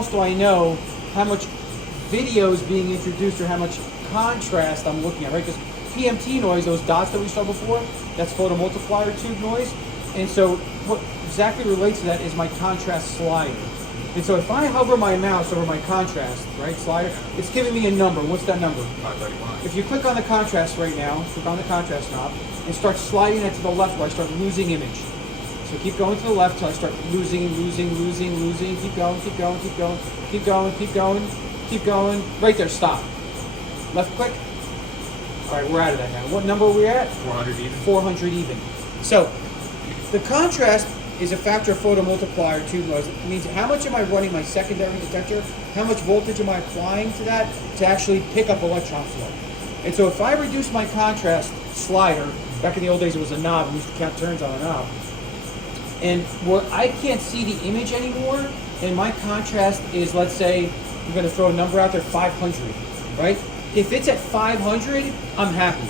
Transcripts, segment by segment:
else do I know how much video is being introduced or how much contrast I'm looking at, right? Because PMT noise, those dots that we saw before, that's photomultiplier tube noise. And so what exactly relates to that is my contrast slider. And so if I hover my mouse over my contrast, right, slider, it's giving me a number. What's that number? 531. If you click on the contrast right now, click on the contrast knob, and start sliding that to the left where I start losing image. So keep going to the left till I start losing. Keep going. Keep going. Right there, stop. Left click. All right, we're out of that now. What number are we at? 400 even. 400 even. So the contrast is a factor of photomultiplier tube noise. It means how much am I running my secondary detector? How much voltage am I applying to that to actually pick up electron flow? And so if I reduce my contrast slider, back in the old days it was a knob, we used to count turns on a knob, and where I can't see the image anymore, and my contrast is, let's say, I'm going to throw a number out there, 500, right? If it's at 500, I'm happy.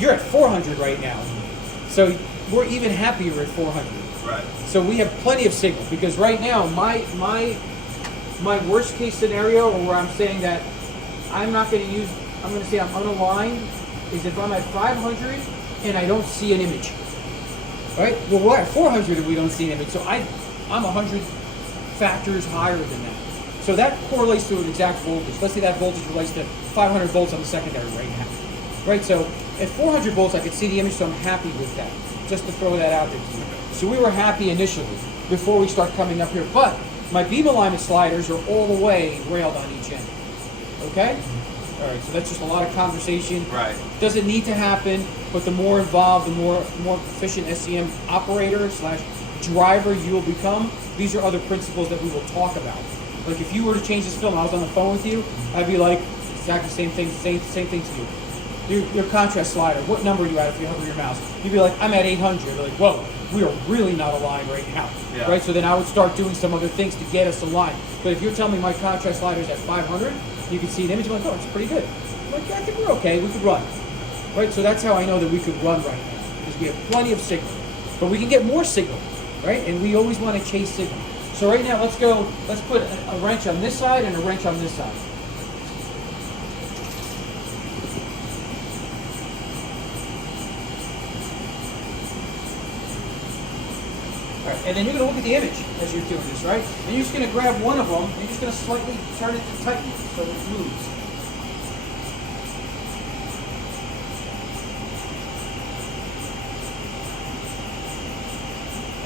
You're at 400 right now. So we're even happier at 400. Right. So we have plenty of signal, because right now my worst case scenario, or where I'm saying that I'm not going to use, I'm going to say I'm unaligned, is if I'm at 500 and I don't see an image. Right? Well, we're at 400 and we don't see an image. So I'm 100 factors higher than that. So that correlates to an exact voltage. Let's say that voltage relates to 500 volts on the secondary right now. Right? So at 400 volts, I could see the image, so I'm happy with that. Just to throw that out there to you. So we were happy initially before we start coming up here. But my beam alignment sliders are all the way railed on each end. Okay? All right, so that's just a lot of conversation. Right. Doesn't need to happen, but the more involved, the more proficient SCM operator / driver you will become. These are other principles that we will talk about. Like if you were to change this film, I was on the phone with you, I'd be like, exactly same thing to you. Your contrast slider, what number are you at if you hover your mouse? You'd be like, I'm at 800. They're like, whoa, we are really not aligned right now. Yeah. Right? So then I would start doing some other things to get us aligned. But if you're telling me my contrast slider is at 500, you can see an image, I'm like, oh, it's pretty good. I'm like, yeah, I think we're okay, we could run. Right? So that's how I know that we could run right now, because we have plenty of signal. But we can get more signal, right? And we always want to chase signal. So right now, let's put a wrench on this side and a wrench on this side. All right, and then you're going to look at the image as you're doing this, right? And you're just going to grab one of them, and you're just going to slightly turn it to tighten so it moves.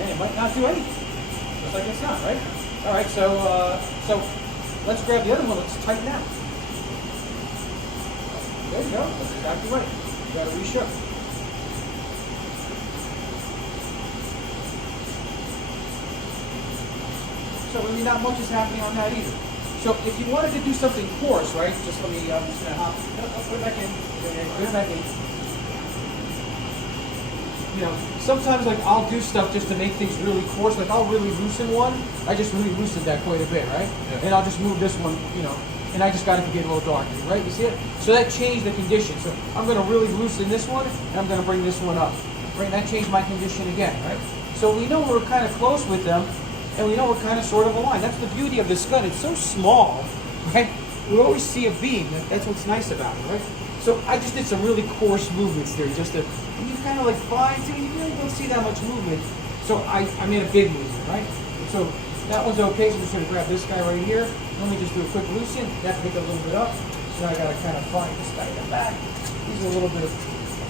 And it might not do anything. Looks like it's not, right? All right, so let's grab the other one. Let's tighten that. There you go. That's exactly right. You got to reshook. So really not much is happening on that either. So if you wanted to do something coarse, right? Just let me, I'm just going to hop, put it back in. Put it back in. You know, sometimes like I'll do stuff just to make things really coarse. Like I'll really loosen one. I just really loosened that quite a bit, right? Yeah. And I'll just move this one, you know, and I just got it to get a little darker, right? You see it? So that changed the condition. So I'm going to really loosen this one, and I'm going to bring this one up. Right? And that changed my condition again, right? So we know we're kind of close with them, and we know we're kind of sort of aligned. That's the beauty of this gun. It's so small, right? We always see a beam. That's what's nice about it, right? So I just did some really coarse movements there, just to, and you kind of like fine tune. You really don't see that much movement. So I made a big movement, right? So that one's okay. So I'm just going to grab this guy right here. Let me just do a quick loosen. That pick a little bit up. So I got to kind of find this guy in the back. He's a little bit of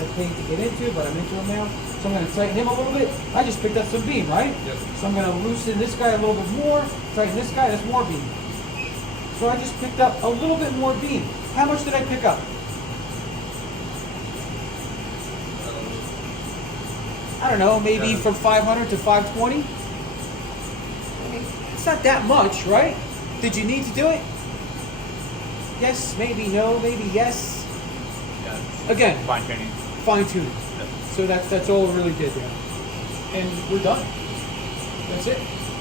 a pain to get into, but I'm into him now. So I'm going to tighten him a little bit. I just picked up some beam, right? Yep. So I'm going to loosen this guy a little bit more. Tighten this guy. That's more beam. So I just picked up a little bit more beam. How much did I pick up? I don't know, maybe from 500 to 520. I mean, it's not that much, right? Did you need to do it? Yes, maybe, no, maybe, yes. Yeah. Again, Fine tuning. Fine tuning. Yeah. So that's all it really did there. And we're done. That's it.